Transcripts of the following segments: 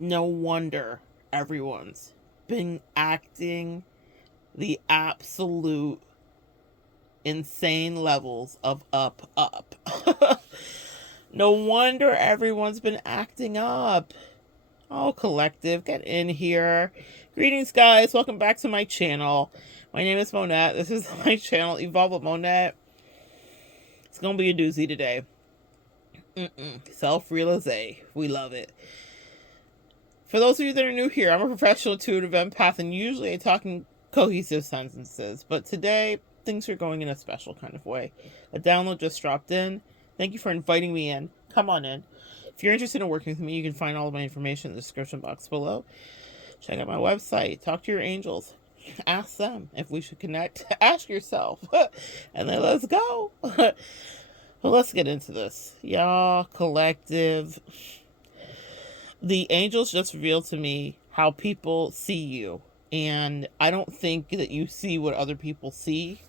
No wonder everyone's been acting the absolute insane levels of up. No wonder everyone's been acting up. Oh, collective, get in here. Greetings, guys. Welcome back to my channel. My name is Monette. This is my channel, Evolve with Monette. It's going to be a doozy today. Self-realization. We love it. For those of you that are new here, I'm a professional intuitive empath, and usually I talk in cohesive sentences. But today, things are going in a special kind of way. A download just dropped in. Thank you for inviting me in. Come on in. If you're interested in working with me, you can find all of my information in the description box below. Check out my website. Talk to your angels. Ask them if we should connect. Ask yourself. And then let's go. Well, let's get into this. Y'all, collective. The angels just revealed to me how people see you. And I don't think that you see what other people see.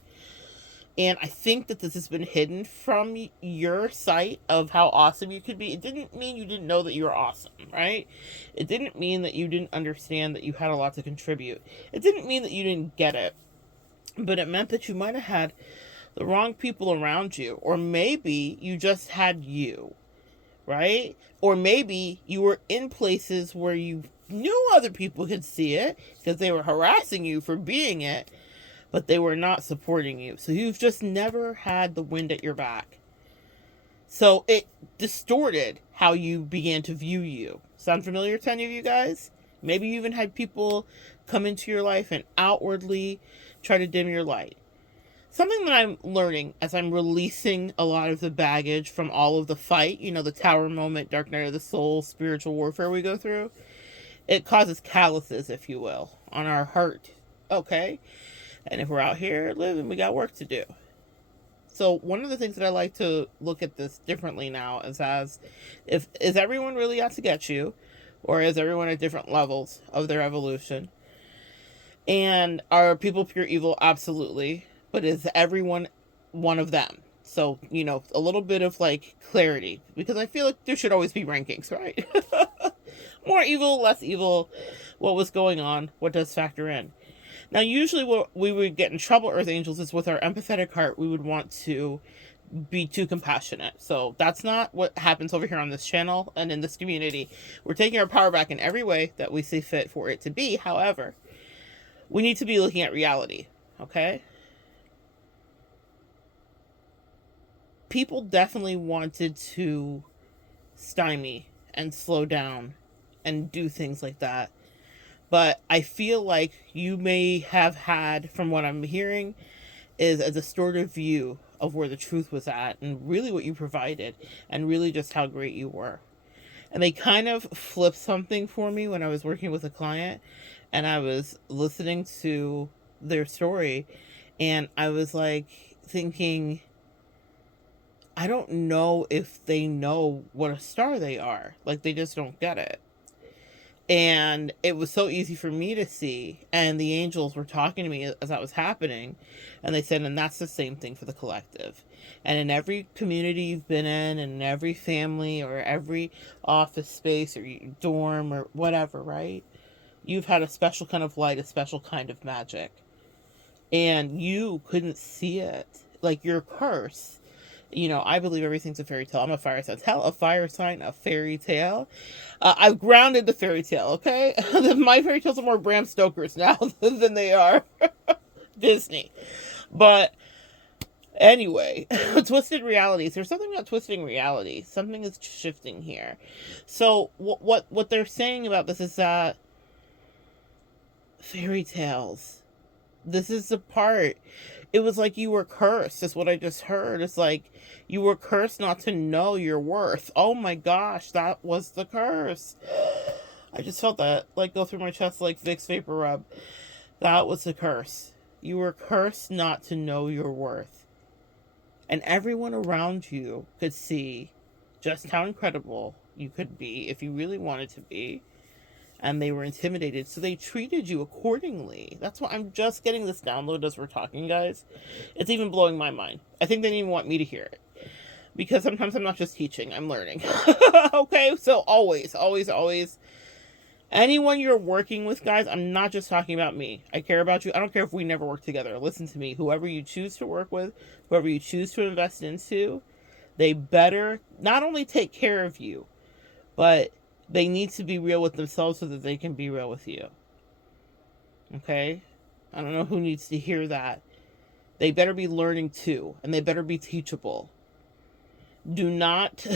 And I think that this has been hidden from your sight of how awesome you could be. It didn't mean you didn't know that you were awesome, right? It didn't mean that you didn't understand that you had a lot to contribute. It didn't mean that you didn't get it. But it meant that you might have had the wrong people around you. Or maybe you just had you, right? Or maybe you were in places where you knew other people could see it because they were harassing you for being it, but they were not supporting you. So you've just never had the wind at your back. So it distorted how you began to view you. Sound familiar to any of you guys? Maybe you even had people come into your life and outwardly try to dim your light. Something that I'm learning as I'm releasing a lot of the baggage from all of the fight, the tower moment, dark night of the soul, spiritual warfare we go through, it causes calluses, if you will, on our heart. Okay? And if we're out here living, we got work to do. So one of the things that I like to look at this differently now is is everyone really out to get you? Or is everyone at different levels of their evolution? And are people pure evil? Absolutely. But is everyone one of them? So, a little bit of clarity. Because I feel like there should always be rankings, right? More evil, less evil. What was going on? What does factor in? Now, usually what we would get in trouble, Earth Angels, is with our empathetic heart, we would want to be too compassionate. So that's not what happens over here on this channel and in this community. We're taking our power back in every way that we see fit for it to be. However, we need to be looking at reality, okay? People definitely wanted to stymie and slow down and do things like that. But I feel like you may have had, from what I'm hearing, is a distorted view of where the truth was at and really what you provided and really just how great you were. And they kind of flipped something for me when I was working with a client and I was listening to their story and I was thinking, I don't know if they know what a star they are. They just don't get it. And it was so easy for me to see. And the angels were talking to me as that was happening. And they said, and that's the same thing for the collective. And in every community you've been in, and in every family or every office space or dorm or whatever, right? You've had a special kind of light, a special kind of magic. And you couldn't see it. Your curse. I believe everything's a fairy tale. I'm a fire sign. Tell a fire sign a fairy tale. I've grounded the fairy tale, okay? My fairy tales are more Bram Stoker's now than they are Disney. But anyway, twisted realities. There's something about twisting reality. Something is shifting here. So what they're saying about this is that fairy tales. This is the part. It was like you were cursed, is what I just heard. It's like you were cursed not to know your worth. Oh my gosh, that was the curse. I just felt that go through my chest like Vicks Vapor Rub. That was the curse. You were cursed not to know your worth. And everyone around you could see just how incredible you could be if you really wanted to be. And they were intimidated, so they treated you accordingly. That's why I'm just getting this download as we're talking, guys. It's even blowing my mind. I think they didn't even want me to hear it. Because sometimes I'm not just teaching, I'm learning. Okay? So always Anyone you're working with, guys, I'm not just talking about me. I care about you. I don't care if we never work together. Listen to me. Whoever you choose to work with, whoever you choose to invest into, they better not only take care of you, but they need to be real with themselves so that they can be real with you. Okay? I don't know who needs to hear that. They better be learning too, and they better be teachable. Do not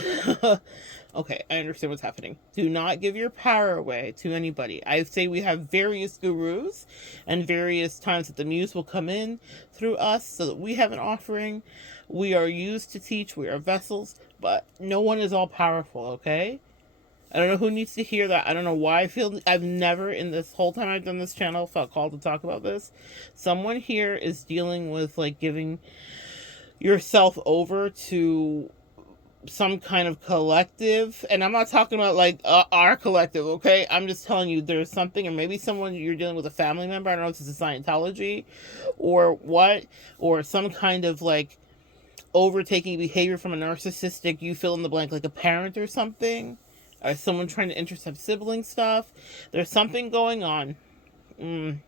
okay, I understand what's happening. Do not give your power away to anybody. I say we have various gurus and various times that the muse will come in through us so that we have an offering. We are used to teach, we are vessels, but no one is all powerful, okay? I don't know who needs to hear that. I don't know why I feel I've never in this whole time I've done this channel felt called to talk about this. Someone here is dealing with like giving yourself over to some kind of collective, and I'm not talking about like our collective, okay? I'm just telling you there's something, or maybe someone you're dealing with a family member. I don't know if it's a Scientology or what, or some kind of like overtaking behavior from a narcissistic, you fill in the blank, like a parent or something, or someone trying to intercept sibling stuff. There's something going on. Hold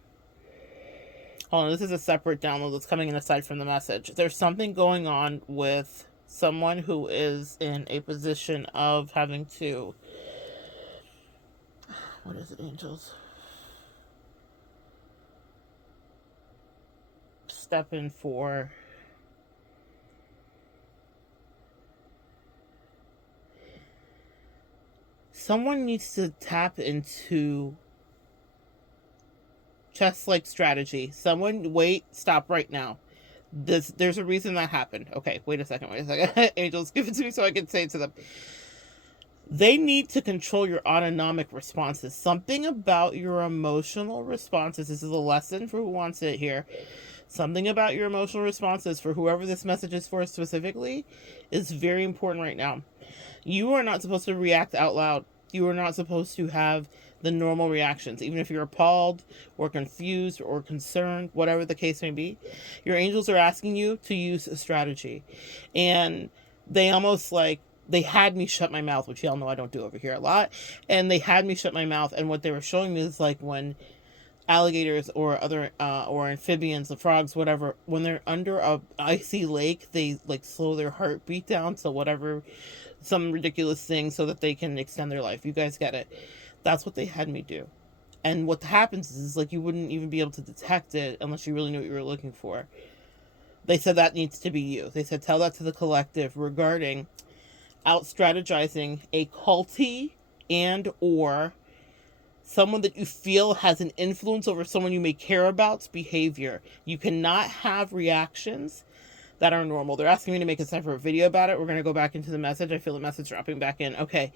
on, this is a separate download that's coming in aside from the message. There's something going on with someone who is in a position of having to, what is it, angels? Step in for someone needs to tap into chess-like strategy. Someone, wait, stop right now. There's a reason that happened. Okay, wait a second. Angels, give it to me so I can say it to them. They need to control your autonomic responses. Something about your emotional responses. This is a lesson for who wants it here. Something about your emotional responses for whoever this message is for specifically is very important right now. You are not supposed to react out loud. You are not supposed to have the normal reactions, even if you're appalled or confused or concerned, whatever the case may be. Your angels are asking you to use a strategy, and they almost like they had me shut my mouth, which y'all know I don't do over here a lot, and they had me shut my mouth. And what they were showing me is like when alligators or other or amphibians, the frogs, whatever, when they're under a icy lake, they like slow their heartbeat down to whatever, some ridiculous thing, so that they can extend their life. You guys get it. That's what they had me do. And what happens is like you wouldn't even be able to detect it unless you really knew what you were looking for. They said that needs to be you. They said tell that to the collective regarding out strategizing a culty and or someone that you feel has an influence over someone you may care about's behavior. You cannot have reactions that are normal. They're asking me to make a separate video about it. We're going to go back into the message. I feel the message dropping back in. Okay.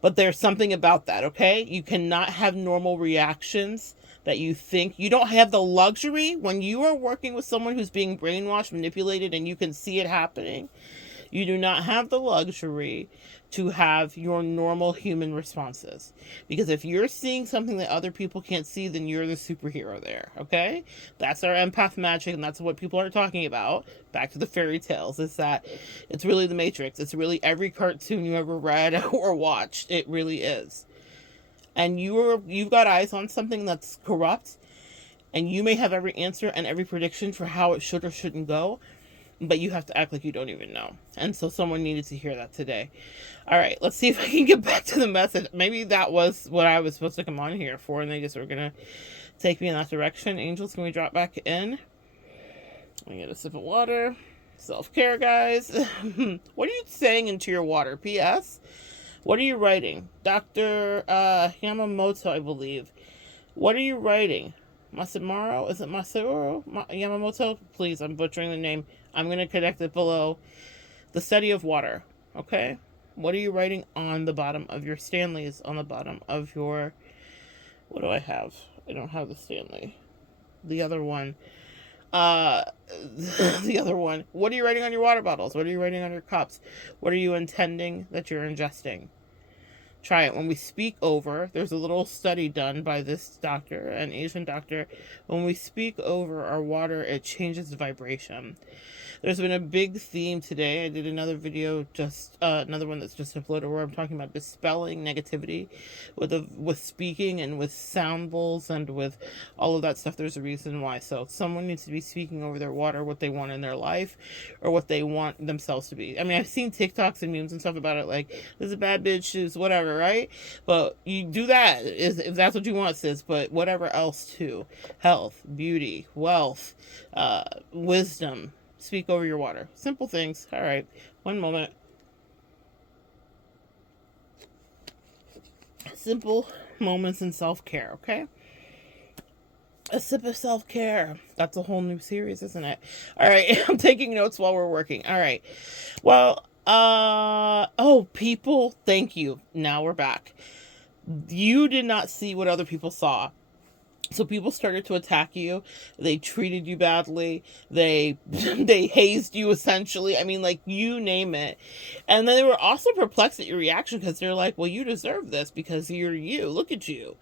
But there's something about that, okay? You cannot have normal reactions that you think. You don't have the luxury when you are working with someone who's being brainwashed, manipulated, and you can see it happening. You do not have the luxury to have your normal human responses. Because if you're seeing something that other people can't see, then you're the superhero there, okay? That's our empath magic, and that's what people are talking about. Back to the fairy tales, is that it's really the Matrix. It's really every cartoon you ever read or watched. It really is. And you've got eyes on something that's corrupt, and you may have every answer and every prediction for how it should or shouldn't go, but you have to act like you don't even know. And so someone needed to hear that today. All right, let's see if I can get back to the message. Maybe that was what I was supposed to come on here for, and they just were going to take me in that direction. Angels, can we drop back in? Let me get a sip of water. Self-care, guys. What are you saying into your water? P.S. What are you writing? Dr. Yamamoto, I believe. What are you writing? Masamaro? Is it Masaru Yamamoto? Please, I'm butchering the name. I'm going to connect it below. The study of water. Okay? What are you writing on the bottom of your Stanleys? On the bottom of your... What do I have? I don't have the Stanley. The other one. The other one. What are you writing on your water bottles? What are you writing on your cups? What are you intending that you're ingesting? Try it. When we speak over, there's a little study done by this doctor, an Asian doctor. When we speak over our water, it changes the vibration. There's been a big theme today. I did another video, just another one that's just uploaded, where I'm talking about dispelling negativity with speaking and with sound bowls and with all of that stuff. There's a reason why. So someone needs to be speaking over their water what they want in their life or what they want themselves to be. I mean, I've seen TikToks and memes and stuff about it, like, this is a bad bitch, she's whatever, right? But you do that if that's what you want, sis. But whatever else too: health, beauty, wealth, wisdom. Speak over your water. Simple things. All right. One moment. Simple moments in self-care, okay? A sip of self-care. That's a whole new series, isn't it? All right. I'm taking notes while we're working. All right. Well, oh, people, thank you. Now we're back. You did not see what other people saw. So people started to attack you. They treated you badly. They hazed you, essentially. I mean, like, you name it. And then they were also perplexed at your reaction, because they're like, well, you deserve this because you're you. Look at you.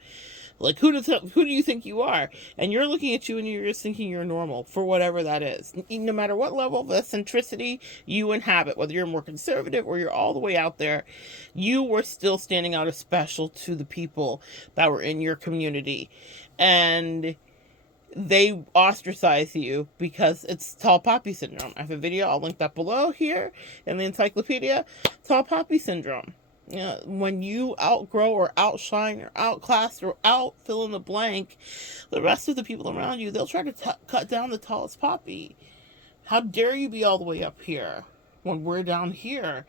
Like, who do you think you are? And you're looking at you and you're just thinking you're normal for whatever that is. No matter what level of eccentricity you inhabit, whether you're more conservative or you're all the way out there, you were still standing out as special to the people that were in your community. And they ostracize you because it's tall poppy syndrome. I have a video, I'll link that below here in the encyclopedia. Tall poppy syndrome. You know, when you outgrow or outshine or outclass or out fill in the blank, the rest of the people around you, they'll try to cut down the tallest poppy. How dare you be all the way up here when we're down here?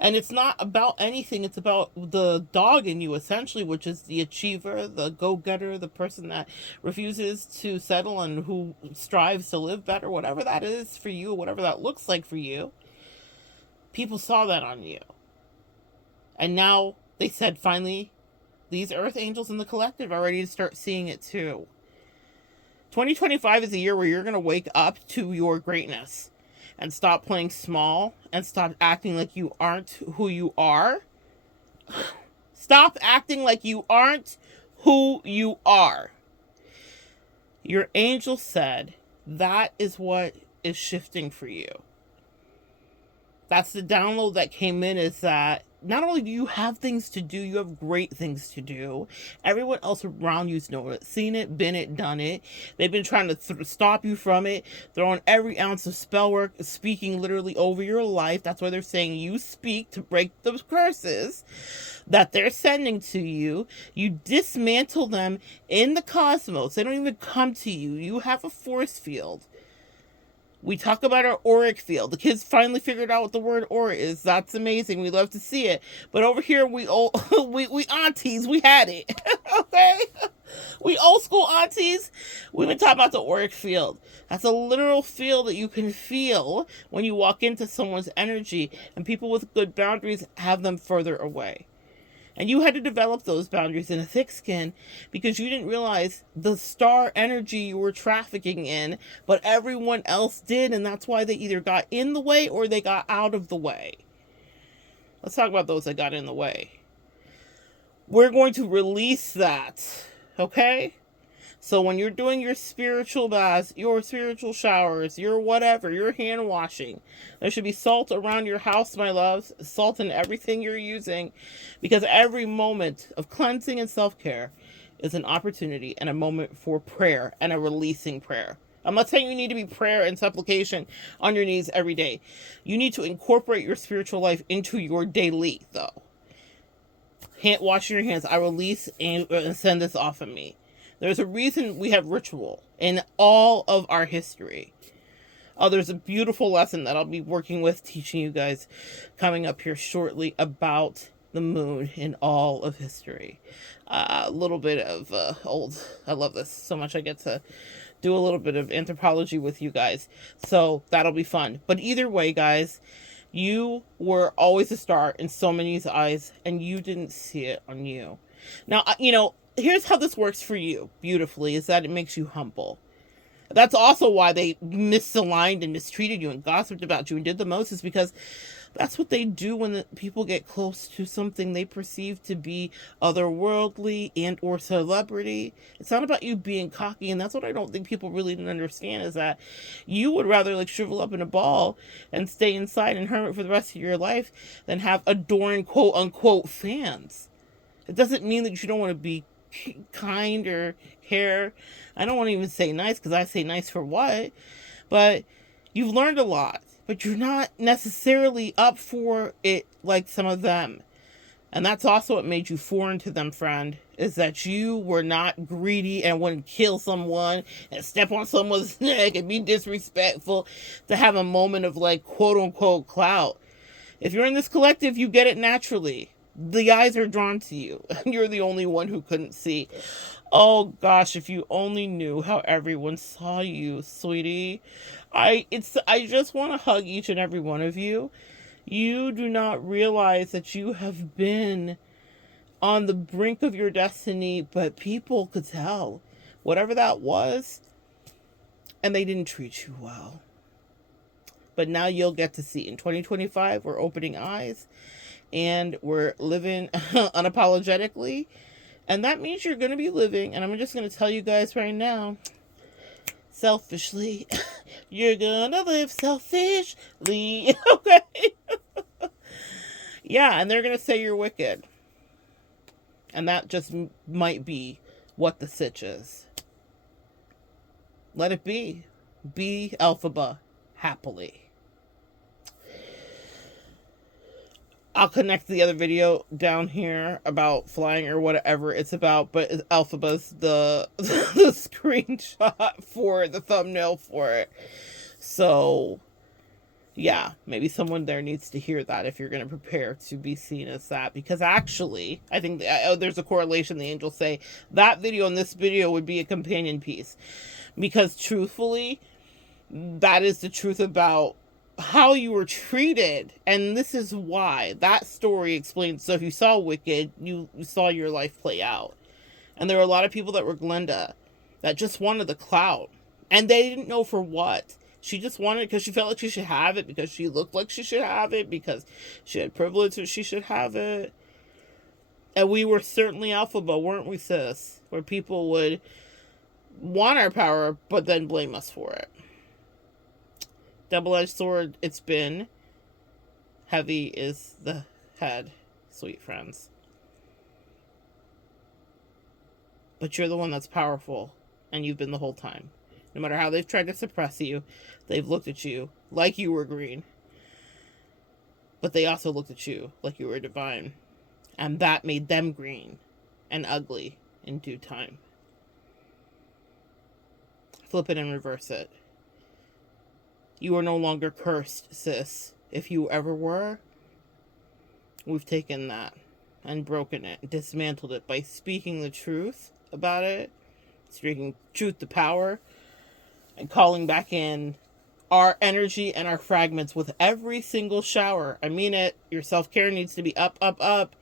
And it's not about anything. It's about the dog in you, essentially, which is the achiever, the go-getter, the person that refuses to settle and who strives to live better, whatever that is for you, whatever that looks like for you. People saw that on you. And now they said, finally, these earth angels in the collective are ready to start seeing it too. 2025 is a year where you're going to wake up to your greatness and stop playing small and stop acting like you aren't who you are. Stop acting like you aren't who you are. Your angel said that is what is shifting for you. That's the download that came in, is that not only do you have things to do, you have great things to do. Everyone else around you's know it, seen it, been it, done it. They've been trying to stop you from it, throwing every ounce of spell work, speaking literally over your life. That's why they're saying you speak to break those curses that they're sending to you. You dismantle them in the cosmos. They don't even come to you. You have a force field. We talk about our auric field. The kids finally figured out what the word aura is. That's amazing. We love to see it. But over here, we aunties, we had it. Okay? We old school aunties, we've been talking about the auric field. That's a literal field that you can feel when you walk into someone's energy. And people with good boundaries have them further away. And you had to develop those boundaries in a thick skin because you didn't realize the star energy you were trafficking in, but everyone else did. And that's why they either got in the way or they got out of the way. Let's talk about those that got in the way. We're going to release that. Okay? So when you're doing your spiritual baths, your spiritual showers, your whatever, your hand washing, there should be salt around your house, my loves. Salt in everything you're using, because every moment of cleansing and self-care is an opportunity and a moment for prayer and a releasing prayer. I'm not saying you need to be prayer and supplication on your knees every day. You need to incorporate your spiritual life into your daily, though. Washing your hands. I release and send this off of me. There's a reason we have ritual in all of our history. Oh, there's a beautiful lesson that I'll be working with, teaching you guys coming up here shortly about the moon in all of history. A little bit of I love this so much. I get to do a little bit of anthropology with you guys. So that'll be fun. But either way, guys, you were always a star in so many's eyes, and you didn't see it on you. Now, here's how this works for you beautifully, is that it makes you humble. That's also why they misaligned and mistreated you and gossiped about you and did the most, is because That's what they do when people get close to something they perceive to be otherworldly and or celebrity. It's not about you being cocky, and that's what I don't think people really didn't understand, is that you would rather like shrivel up in a ball and stay inside and hermit for the rest of your life than have adoring quote unquote fans. It doesn't mean that you don't want to be kind or care. I don't want to even say nice, because I say nice for what? But you've learned a lot, but you're not necessarily up for it like some of them. And that's also what made you foreign to them, friend, is that you were not greedy and wouldn't kill someone and step on someone's neck and be disrespectful to have a moment of like quote unquote clout. If you're in this collective, you get it naturally. The eyes are drawn to you. You're the only one who couldn't see. Oh gosh, if you only knew how everyone saw you, sweetie. I just want to hug each and every one of you. You do not realize that you have been on the brink of your destiny, but people could tell whatever that was, and they didn't treat you well. But now you'll get to see. In 2025, we're opening eyes and we're living unapologetically. And that means you're going to be living, and I'm just going to tell you guys right now, selfishly. You're going to live selfishly. Okay? Yeah, and they're going to say you're wicked. And that just might be what the sitch is. Let it be. Be Elphaba happily. I'll connect the other video down here about flying or whatever it's about, but Elphaba's the screenshot for the thumbnail for it. So, yeah, maybe someone there needs to hear that if you're going to prepare to be seen as that. Because actually, I think there's a correlation. The angels say that video and this video would be a companion piece. Because truthfully, that is the truth about how you were treated, and this is why that story explains. So if you saw Wicked, you saw your life play out, and there were a lot of people that were Glenda that just wanted the clout, and they didn't know for what. She just wanted it because she felt like she should have it, because she looked like she should have it, because she had privilege, so she should have it. And we were certainly Elphaba, weren't we, sis? Where people would want our power but then blame us for it. Double-edged sword it's been. Heavy is the head, sweet friends. But you're the one that's powerful, and you've been the whole time. No matter how they've tried to suppress you, they've looked at you like you were green. But they also looked at you like you were divine. And that made them green and ugly in due time. Flip it and reverse it. You are no longer cursed, sis. If you ever were, we've taken that and broken it, dismantled it by speaking the truth about it, speaking truth to power, and calling back in our energy and our fragments with every single shower. I mean it. Your self-care needs to be up, up, up.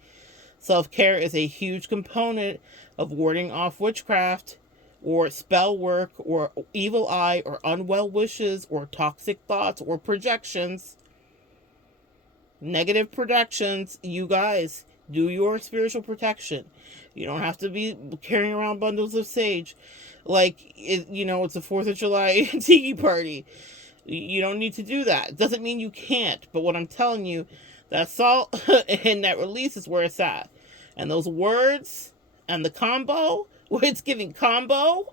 Self-care is a huge component of warding off witchcraft, or spell work, or evil eye, or unwell wishes, or toxic thoughts, or projections. Negative projections. You guys, do your spiritual protection. You don't have to be carrying around bundles of sage like it's a 4th of July tiki party. You don't need to do that. It doesn't mean you can't, but what I'm telling you, that salt and that release is where it's at. And those words and the combo, where it's giving combo,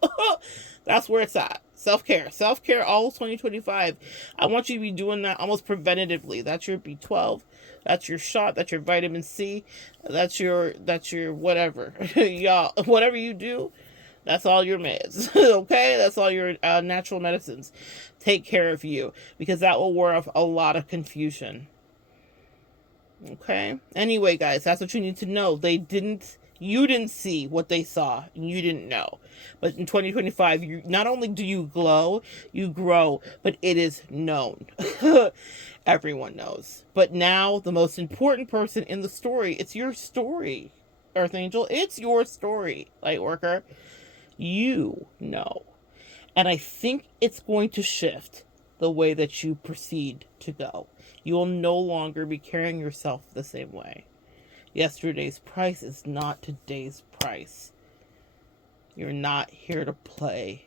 that's where it's at. Self-care all 2025. I want you to be doing that almost preventatively. That's your B12, that's your shot, that's your vitamin C, that's your whatever. Y'all, whatever you do, that's all your meds. Okay, that's all your natural medicines. Take care of you, because that will ward off a lot of confusion. Okay, anyway guys, that's what you need to know. You didn't see what they saw, and you didn't know. But in 2025, not only do you glow, you grow, but it is known. Everyone knows. But now, the most important person in the story, it's your story, Earth Angel. It's your story, Lightworker. You know. And I think it's going to shift the way that you proceed to go. You will no longer be carrying yourself the same way. Yesterday's price is not today's price. You're not here to play.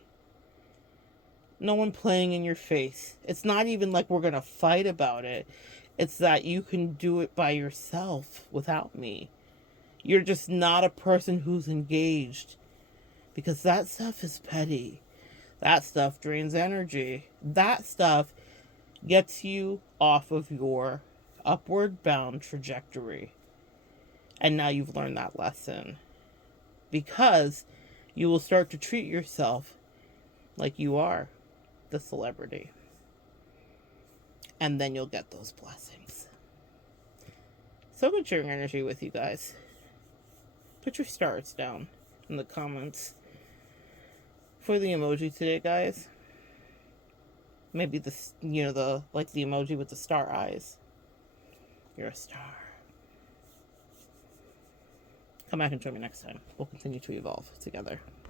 No one playing in your face. It's not even like we're going to fight about it. It's that you can do it by yourself without me. You're just not a person who's engaged. Because that stuff is petty. That stuff drains energy. That stuff gets you off of your upward bound trajectory. And now you've learned that lesson. Because you will start to treat yourself like you are the celebrity. And then you'll get those blessings. So good sharing energy with you guys. Put your stars down in the comments for the emoji today, guys. Maybe the emoji with the star eyes. You're a star. Come back and join me next time. We'll continue to evolve together.